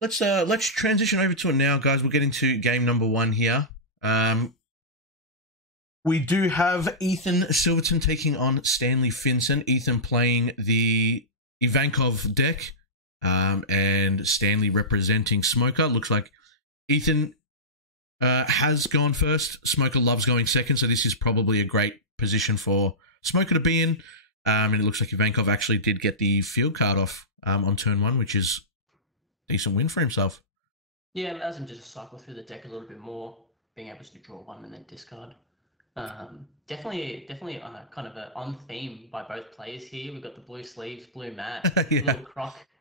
Let's transition over to it now, guys. We'll get into game number one here. We do have Ethan Silverton taking on Stanley Finson. Ethan playing the Ivankov deck, and Stanley representing Smoker. Looks like Ethan has gone first. Smoker loves going second, so this is probably a great position for Smoker to be in. And it looks like Ivankov actually did get the field card off on turn one, which is a decent win for himself. Yeah, it allows him to just cycle through the deck a little bit more, being able to draw one and then discard. Definitely kind of a on theme by both players here. We've got the blue sleeves, blue mat, Yeah.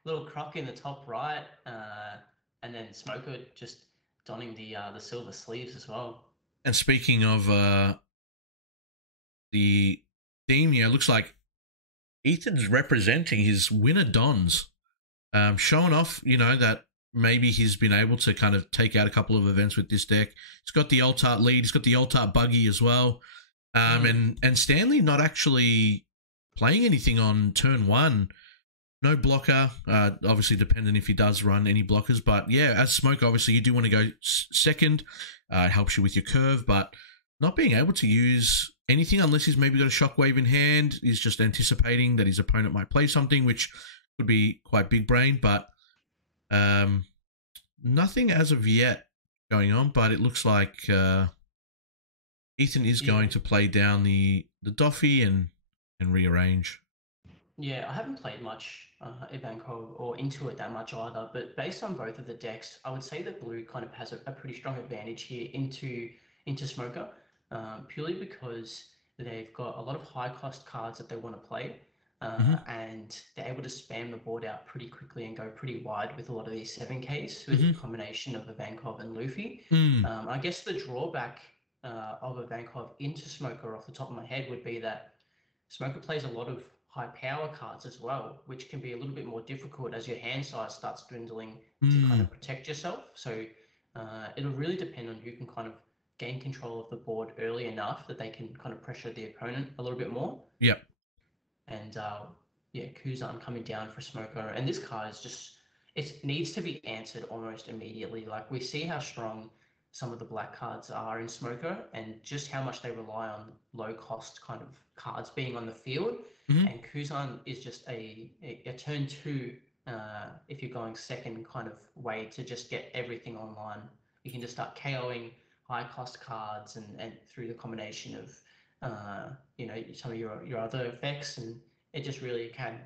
little croc in the top right, and then Smoker just donning the silver sleeves as well. And speaking of the theme here, looks like Ethan's representing his winner Dons, showing off, that maybe he's been able to kind of take out a couple of events with this deck. He's got the Altart lead. He's got the Altart buggy as well. And Stanley not actually playing anything on turn one. No blocker, obviously dependent if he does run any blockers. But yeah, as Smoke, obviously you do want to go second. It helps you with your curve, but not being able to use anything unless he's maybe got a Shockwave in hand. He's just anticipating that his opponent might play something, which could be quite big brain, but nothing as of yet going on. But it looks like Ethan is going to play down the Doffy and rearrange. Yeah, I haven't played much Ivankov or into it that much either, but based on both of the decks, I would say that blue kind of has a pretty strong advantage here into Smoker, purely because they've got a lot of high cost cards that they want to play, and they're able to spam the board out pretty quickly and go pretty wide with a lot of these 7Ks with the combination of Ivankov and Luffy. I guess the drawback of Ivankov into Smoker off the top of my head would be that Smoker plays a lot of high power cards as well, which can be a little bit more difficult as your hand size starts dwindling to kind of protect yourself. So it'll really depend on who can kind of gain control of the board early enough that they can kind of pressure the opponent a little bit more. Yep. And yeah, Kuzan coming down for Smoker. And this card is just, it needs to be answered almost immediately. Like we see how strong some of the black cards are in Smoker and just how much they rely on low cost kind of cards being on the field. And Kuzan is just a turn two, if you're going second kind of way to just get everything online. You can just start KOing high cost cards and through the combination of some of your other effects, and it just really can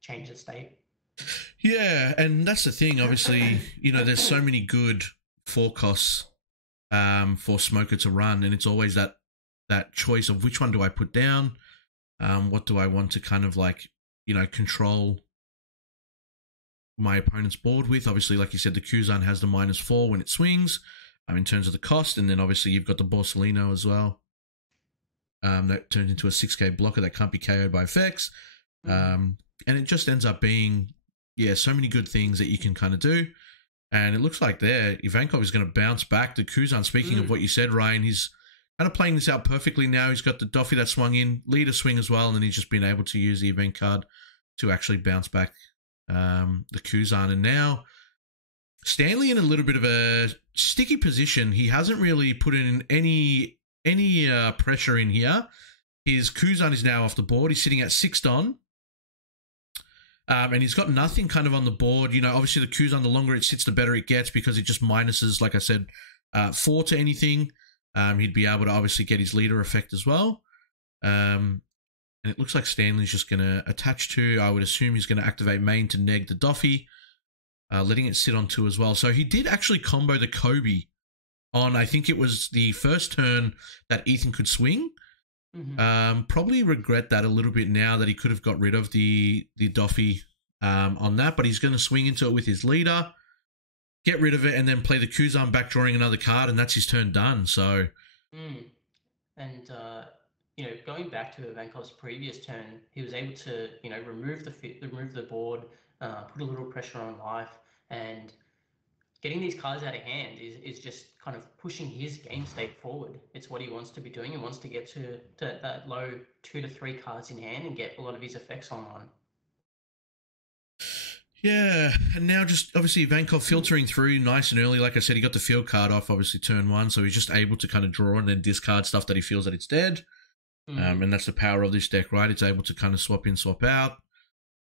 change the state. Yeah, and that's the thing. Obviously, there's so many good forecasts for Smoker to run, and it's always that choice of which one do I put down. What do I want to kind of control my opponent's board with? Obviously, like you said, the Kuzan has the -4 when it swings, in terms of the cost, and then obviously you've got the Borsellino as well. That turns into a 6K blocker that can't be KO'd by effects. And it just ends up being, so many good things that you can kind of do. And it looks like there, Ivankov is going to bounce back to Kuzan. Speaking of what you said, Ryan, he's kind of playing this out perfectly now. He's got the Doffy that swung in, leader swing as well, and then he's just been able to use the event card to actually bounce back the Kuzan. And now Stanley in a little bit of a sticky position. He hasn't really put in any pressure in here. His Kuzan is now off the board. He's sitting at 6 Don. And he's got nothing kind of on the board. Obviously the Kuzan, the longer it sits, the better it gets because it just minuses, like I said, 4 to anything. He'd be able to obviously get his leader effect as well. And it looks like Stanley's just going to attach to, I would assume he's going to activate main to neg the Doffy, letting it sit on 2 as well. So he did actually combo the Kobe on, I think it was the first turn that Ethan could swing. Probably regret that a little bit now that he could have got rid of the Doffy on that, but he's going to swing into it with his leader, get rid of it, and then play the Kuzan back, drawing another card, and that's his turn done. So, and going back to Ivankov's previous turn, he was able to remove the board, put a little pressure on life, and getting these cards out of hand is just kind of pushing his game state forward. It's what he wants to be doing. He wants to get to that low 2 to 3 cards in hand and get a lot of his effects online. Yeah, and now just obviously Ivankov filtering through nice and early. Like I said, he got the field card off, obviously turn one, so he's just able to kind of draw and then discard stuff that he feels that it's dead. Mm. And that's the power of this deck, right? It's able to kind of swap in, swap out,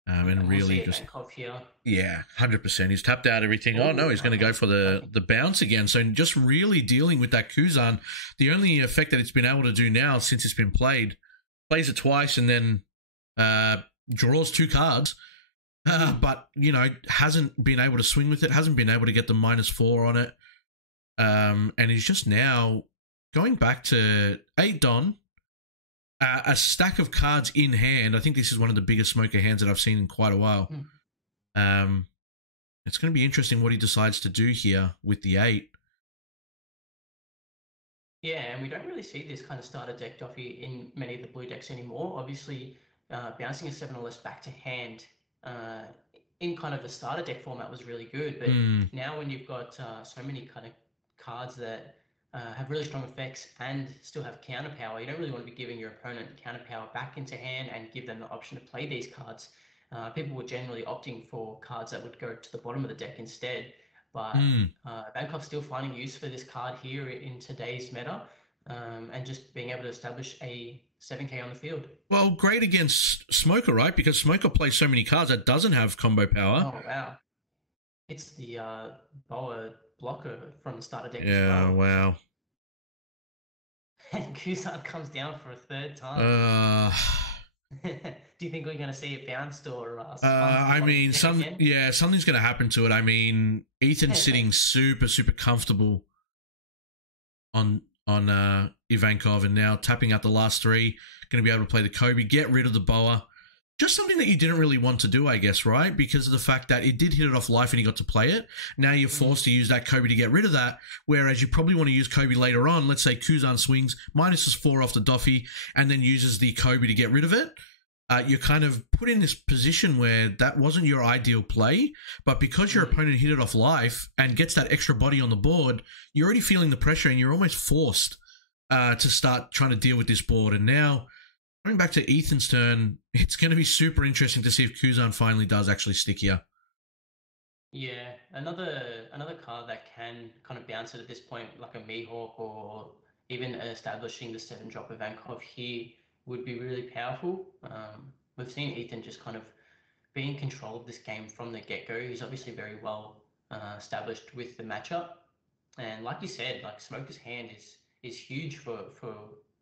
Yeah, and we'll really see just Ivankov here. 100%. He's tapped out everything. Oh no, Oh, he's going to go okay. for the bounce again. So just really dealing with that Kuzan. The only effect that it's been able to do now since it's been played, plays it twice and then draws two cards. But hasn't been able to swing with it. Hasn't been able to get the -4 on it. And he's just now going back to 8 Don. A stack of cards in hand. I think this is one of the biggest smoker hands that I've seen in quite a while. Mm. It's going to be interesting what he decides to do here with the 8. Yeah, and we don't really see this kind of starter deck, Duffy, in many of the blue decks anymore. Obviously, bouncing a 7 or less back to hand uh, in kind of the starter deck format was really good. But now when you've got so many kind of cards that have really strong effects and still have counter power, you don't really want to be giving your opponent counter power back into hand and give them the option to play these cards. People were generally opting for cards that would go to the bottom of the deck instead. But Ivankov's still finding use for this card here in today's meta, and just being able to establish a 7k on the field. Well, great against Smoker, right? Because Smoker plays so many cards that doesn't have combo power. Oh, wow. It's the Boa blocker from the starter deck as Yeah, well. wow. And Kuzan comes down for a third time. Do you think we're going to see it bounced or spun I on mean, the deck again? something's going to happen to it. I mean, Ethan's sitting super, super comfortable on Ivankov, and now tapping out the last 3, going to be able to play the Kobe, get rid of the Boa. Just something that you didn't really want to do, I guess, right? Because of the fact that it did hit it off life and he got to play it. Now you're forced to use that Kobe to get rid of that, whereas you probably want to use Kobe later on. Let's say Kuzan swings, -4 off the Doffy, and then uses the Kobe to get rid of it. You're kind of put in this position where that wasn't your ideal play, but because your opponent hit it off life and gets that extra body on the board, you're already feeling the pressure and you're almost forced to start trying to deal with this board. And now, going back to Ethan's turn, it's going to be super interesting to see if Kuzan finally does actually stick here. Yeah, another card that can kind of bounce it at this point, like a Mihawk or even establishing the 7-drop Ivankov here would be really powerful. We've seen Ethan just kind of be in control of this game from the get-go. He's obviously very well established with the matchup. And like you said, like Smoker's hand is huge for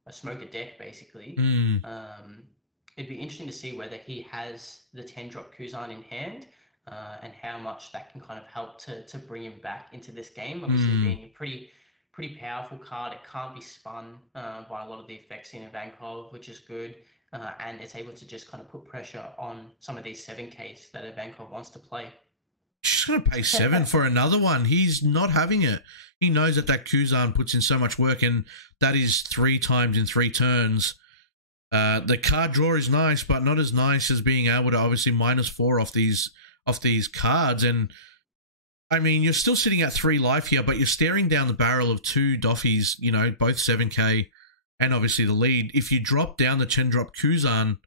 a Smoker deck, basically. It'd be interesting to see whether he has the 10-drop Kuzan in hand, and how much that can kind of help to bring him back into this game. Obviously, being a pretty powerful card, it can't be spun by a lot of the effects in Ivankov, which is good. And it's able to just kind of put pressure on some of these 7Ks that Ivankov wants to play. She's going to pay 7 for another one. He's not having it. He knows that Kuzan puts in so much work, and that is 3 times in 3 turns. The card draw is nice, but not as nice as being able to obviously -4 off these cards. And I mean, you're still sitting at 3 life here, but you're staring down the barrel of 2 Doffys, both 7k, and obviously the lead. If you drop down the 10-drop Kuzan,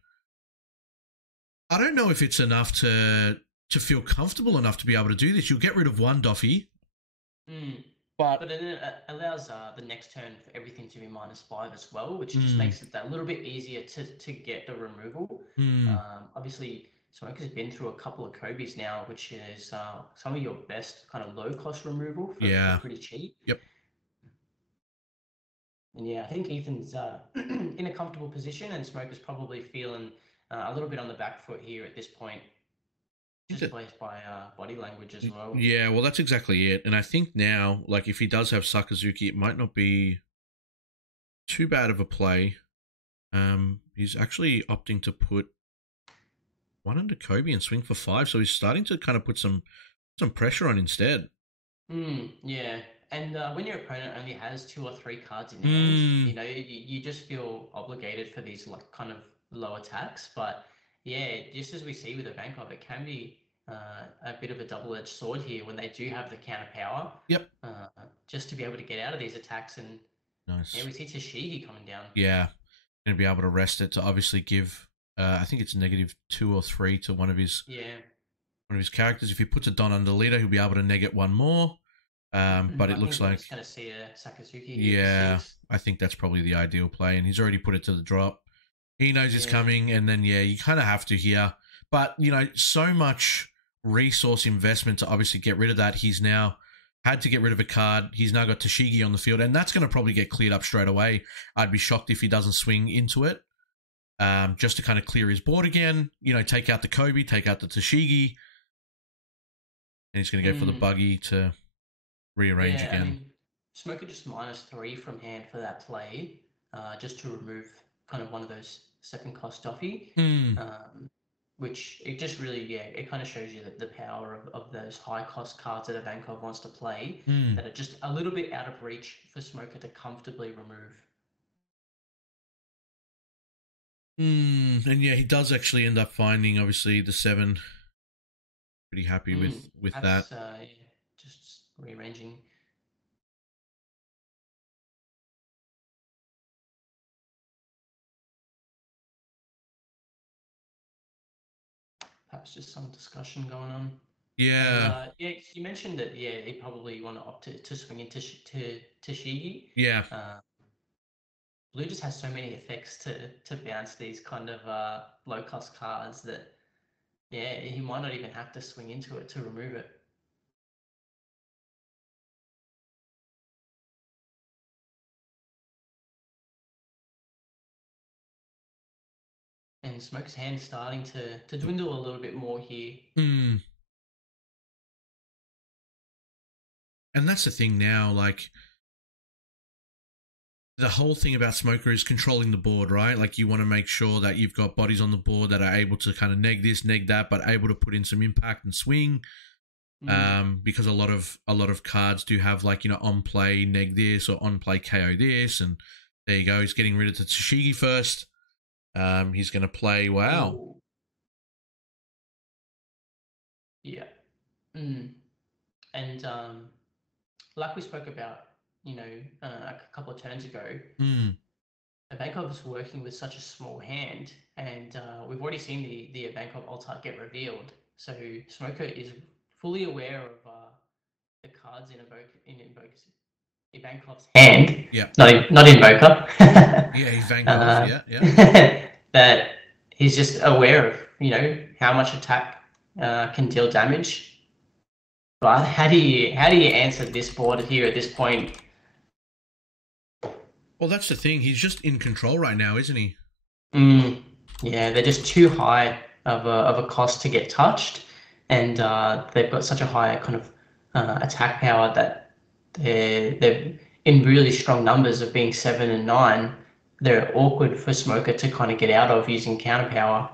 I don't know if it's enough to feel comfortable enough to be able to do this. You'll get rid of 1 Doffy. But it allows the next turn for everything to be -5 as well, which just makes it that little bit easier to get the removal. Obviously, Smoker's been through a couple of Kobe's now, which is some of your best kind of low-cost removal for pretty cheap. Yep. And yeah, I think Ethan's in a comfortable position, and Smoker's probably feeling a little bit on the back foot here at this point. Just placed by body language as well. Yeah, well, that's exactly it. And I think now, like, if he does have Sakazuki, it might not be too bad of a play. He's actually opting to put 1 into Kobe and swing for 5, so he's starting to kind of put some pressure on instead. Yeah, and when your opponent only has 2 or 3 cards in hand, you just feel obligated for these like kind of low attacks. But yeah, just as we see with Ivankov, it can be a bit of a double-edged sword here when they do have the counter power. Yep. Just to be able to get out of these attacks, and nice. Yeah, we see Tashigi coming down. Yeah, going to be able to rest it to obviously give. I think it's -2 or 3 to one of his one of his characters. If he puts a Don under leader, he'll be able to neg it one more. But it I looks think we're like, just going to see a Sakazuki here for yeah, 6. I think that's probably the ideal play. And he's already put it to the drop. He knows it's Yeah. coming. And then, yeah, you kind of have to here. But, so much resource investment to obviously get rid of that. He's now had to get rid of a card. He's now got Tashigi on the field. And that's going to probably get cleared up straight away. I'd be shocked if he doesn't swing into it. Just to kind of clear his board again. Take out the Kobe, take out the Tashigi. And he's going to go for the buggy to rearrange again. I mean, Smoker just -3 from hand for that play, just to remove kind of one of those 7-cost Doffy, which it just really, it kind of shows you that the power of those high-cost cards that Ivankov wants to play, that are just a little bit out of reach for Smoker to comfortably remove. And yeah, he does actually end up finding, obviously, the 7. Pretty happy with that. Yeah, just rearranging. Perhaps just some discussion going on. Yeah. And, yeah, you mentioned that, they probably want to opt to swing into Tashigi. Yeah. Blue just has so many effects to bounce these kind of low-cost cards that, he might not even have to swing into it to remove it. And Smoke's hand's starting to dwindle a little bit more here. And that's the thing now, like, the whole thing about Smoker is controlling the board, right? Like, you want to make sure that you've got bodies on the board that are able to kind of neg this, neg that, but able to put in some impact and swing. Because a lot of cards do have, like, on play neg this or on play KO this, and there you go. He's getting rid of the Tashigi first. He's going to play. Wow. Ooh. Yeah. And like we spoke about, a couple of turns ago, Ivankov is working with such a small hand, and we've already seen the Ivankov alt-art get revealed. So Smoker is fully aware of the cards in Ivankov's hand. Yeah. Not Invoker. Ivankov. Yeah. That he's just aware of, how much attack can deal damage. But how do you answer this board here at this point? Well, that's the thing. He's just in control right now, isn't he? Yeah, they're just too high of a cost to get touched, and they've got such a high kind of attack power that they're in really strong numbers of being 7 and 9. They're awkward for Smoker to kind of get out of using counter power.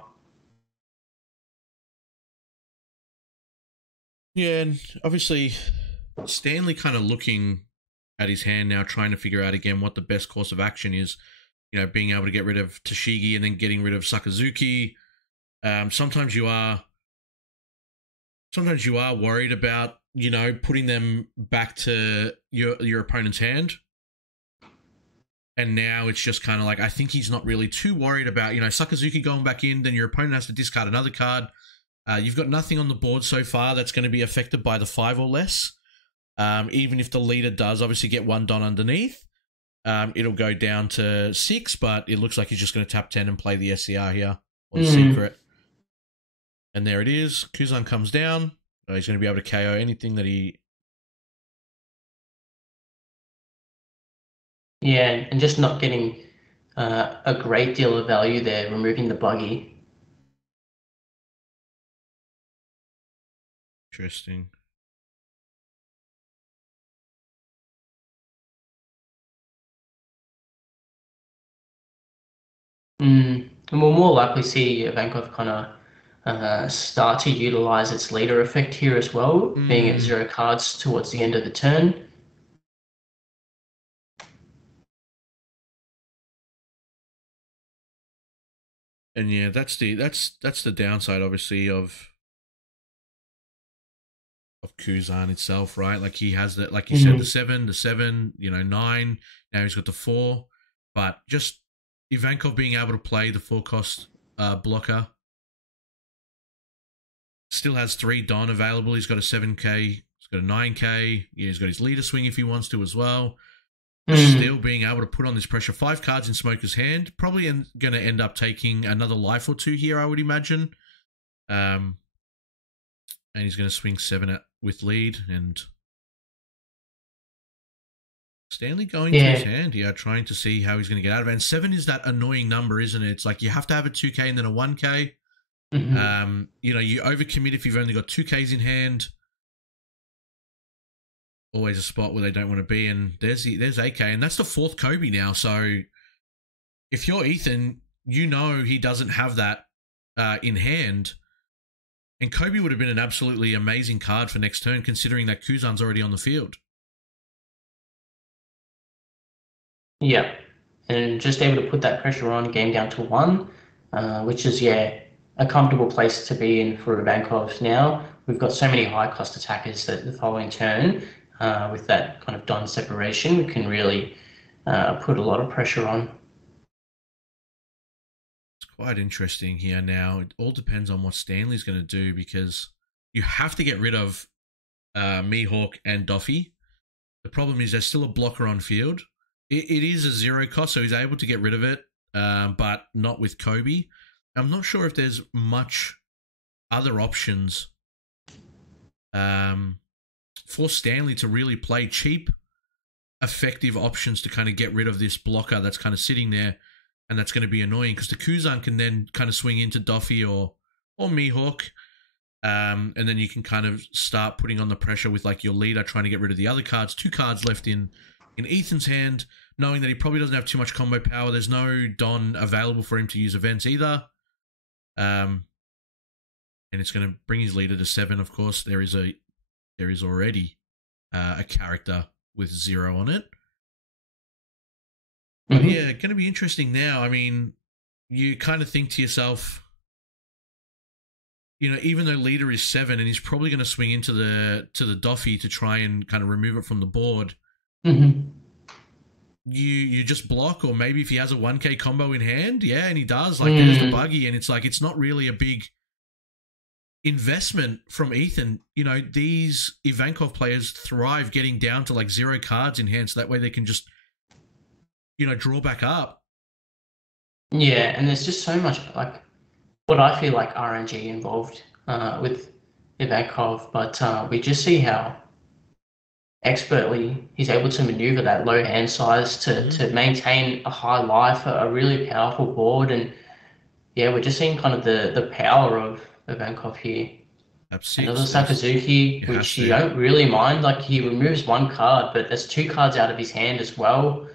Yeah, and obviously Stanley kind of looking at his hand now, trying to figure out again what the best course of action is. Being able to get rid of Tashigi and then getting rid of Sakazuki. Sometimes you are worried about, putting them back to your opponent's hand. And now it's just kind of like, I think he's not really too worried about, Sakazuki going back in, then your opponent has to discard another card. You've got nothing on the board so far that's going to be affected by the 5 or less. Even if the leader does obviously get 1 Don underneath, it'll go down to 6, but it looks like he's just going to tap 10 and play the SCR here, or the secret. And there it is. Kuzan comes down. He's going to be able to KO anything that he... Yeah, and just not getting a great deal of value there, removing the buggy. Interesting. And we'll more likely see Ivankov kind of start to utilize its leader effect here as well, being at 0 cards towards the end of the turn. And yeah, that's the downside, obviously, of Kuzan itself, right? Like, he has that, like you said, the 7, 9. Now he's got the 4, but just Ivankov being able to play the 4-cost blocker Still has 3 Don available. He's got a 7k. He's got a 9k. Yeah, he's got his leader swing if he wants to as well. Just still being able to put on this pressure. 5 cards in Smoker's hand. Probably going to end up taking another life or 2 here, I would imagine. And he's going to swing 7 with lead. And Stanley going through his hand here, trying to see how he's going to get out of it. And 7 is that annoying number, isn't it? It's like you have to have a 2k and then a 1k. You know, you overcommit if you've only got 2Ks in hand. Always a spot where they don't want to be, and there's 8K, and that's the 4th Kobe now. So if you're Ethan, you know he doesn't have that in hand, and Kobe would have been an absolutely amazing card for next turn, considering that Kuzan's already on the field. Yeah, and just able to put that pressure on, game down to 1, which is a comfortable place to be in for Ivankov now. We've got so many high-cost attackers that the following turn, with that kind of Don separation, we can really put a lot of pressure on. It's quite interesting here now. It all depends on what Stanley's going to do, because you have to get rid of Mihawk and Doffy. The problem is there's still a blocker on field. It is a 0 cost, so he's able to get rid of it, but not with Kobe. I'm not sure if there's much other options for Stanley to really play cheap, effective options to kind of get rid of this blocker that's kind of sitting there, and that's going to be annoying because the Kuzan can then kind of swing into Doffy or Mihawk, and then you can kind of start putting on the pressure with like your leader trying to get rid of the other cards. 2 cards left in Ethan's hand, knowing that he probably doesn't have too much combo power. There's no Don available for him to use events either. And it's going to bring his leader to 7. Of course, there is already a character with 0 on it. But yeah, going to be interesting now. I mean, you kind of think to yourself, you know, even though leader is 7 and he's probably going to swing into the Doffy to try and kind of remove it from the board. You just block, or maybe if he has a 1k combo in hand, and he does, like there's the buggy, and it's like it's not really a big investment from Ethan. You know, these Ivankov players thrive getting down to like 0 cards in hand, so that way they can just, you know, draw back up. Yeah, and there's just so much, like, what I feel like RNG involved with Ivankov, but we just see how expertly he's able to maneuver that low hand size to maintain a high life, a really powerful board. And we're just seeing kind of the power of Ivankov here. Another Sakazuki, which you don't really mind. Like, he removes 1 card, but there's 2 cards out of his hand as well,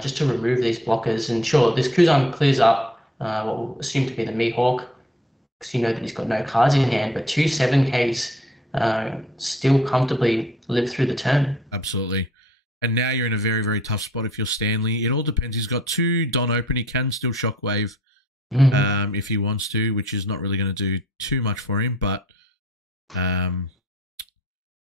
just to remove these blockers. And sure, this Kuzan clears up what we'll assume to be the Mihawk, because you know that he's got no cards in hand, but 2 7Ks still comfortably live through the turn. Absolutely. And now you're in a very, very tough spot if you're Stanley. It all depends. He's got 2 Don open. He can still Shockwave if he wants to, which is not really going to do too much for him. But from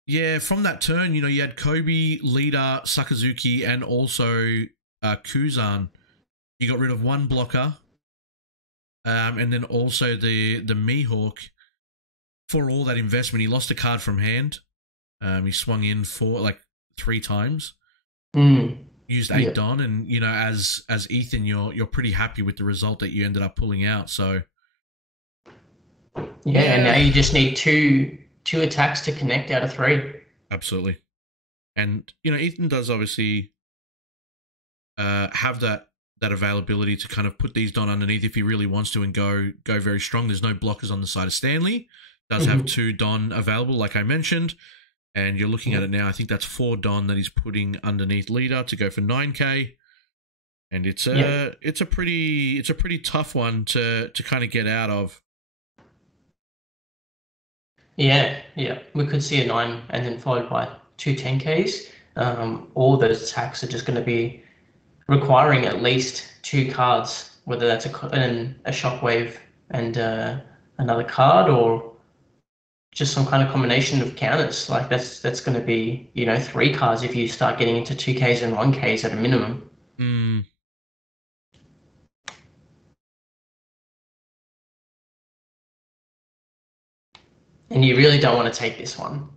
that turn, you know, you had Kobe, leader, Sakazuki, and also Kuzan. You got rid of 1 blocker, and then also the Mihawk. For all that investment, he lost a card from hand. He swung in 3 times. Used 8 Don, and you know, as Ethan, you're pretty happy with the result that you ended up pulling out. So and now you just need two attacks to connect out of 3. Absolutely. And you know, Ethan does obviously have that availability to kind of put these Don underneath if he really wants to and go very strong. There's no blockers on the side of Stanley. Does have 2 Don available, like I mentioned, and you're looking at it now. I think that's 4 Don that he's putting underneath leader to go for 9k, and it's a pretty tough one to kind of get out of. Yeah, we could see a 9 and then followed by 2 10Ks. All those attacks are just going to be requiring at least 2 cards, whether that's a Shockwave and another card, or just some kind of combination of counters. Like that's going to be, you know, 3 cards if you start getting into 2Ks and 1Ks at a minimum. And you really don't want to take this one.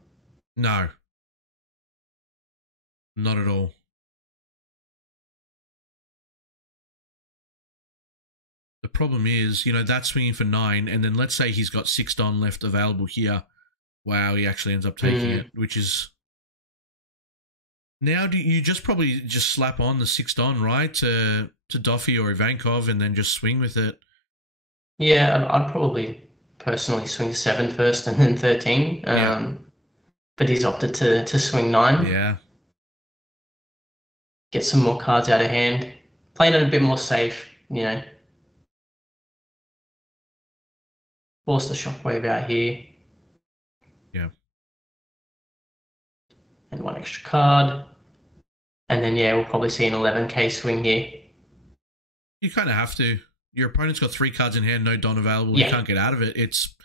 No, not at all. The problem is, that's swinging for 9, and then let's say he's got 6 Don left available here. Wow, he actually ends up taking it, which is... Now, do you just probably just slap on the 6 Don, right, to Doffy or Ivankov and then just swing with it? Yeah, I'd probably personally swing 7 first and then 13. But he's opted to swing 9. Yeah. Get some more cards out of hand. Playing it a bit more safe, Force the shockwave out here. Yeah. And 1 extra card. And then, yeah, we'll probably see an 11k swing here. You kind of have to. Your opponent's got 3 cards in hand, no Don available. Yeah. You can't get out of it. It's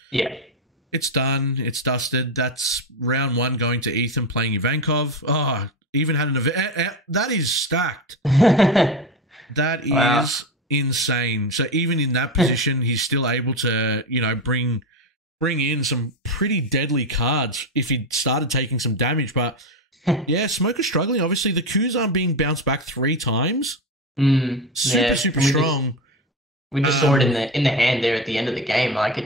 done. It's dusted. That's round 1 going to Ethan playing Ivankov. Oh, even had an event. That is stacked. That is insane. So even in that position, he's still able to, bring in some pretty deadly cards if he started taking some damage. But yeah, Smoker's struggling. Obviously, the Qs aren't being bounced back 3 times. Super strong. We just saw it in the hand there at the end of the game. Like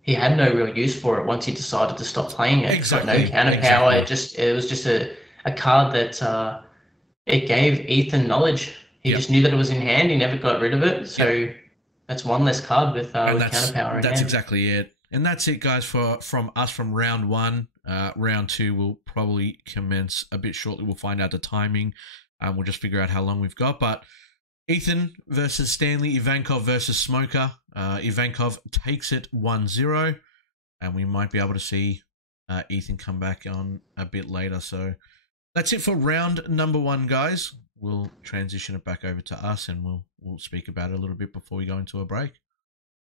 he had no real use for it once he decided to stop playing it. Exactly. No counter power. It was just a card that it gave Ethan knowledge. He just knew that it was in hand. He never got rid of it. So that's 1 less card with counter power in hand. That's exactly it. And that's it, guys, from us from round 1. Round 2 will probably commence a bit shortly. We'll find out the timing. We'll just figure out how long we've got. But Ethan versus Stanley, Ivankov versus Smoker. Ivankov takes it 1-0, and we might be able to see Ethan come back on a bit later. So that's it for round number 1, guys. We'll transition it back over to us, and we'll speak about it a little bit before we go into a break.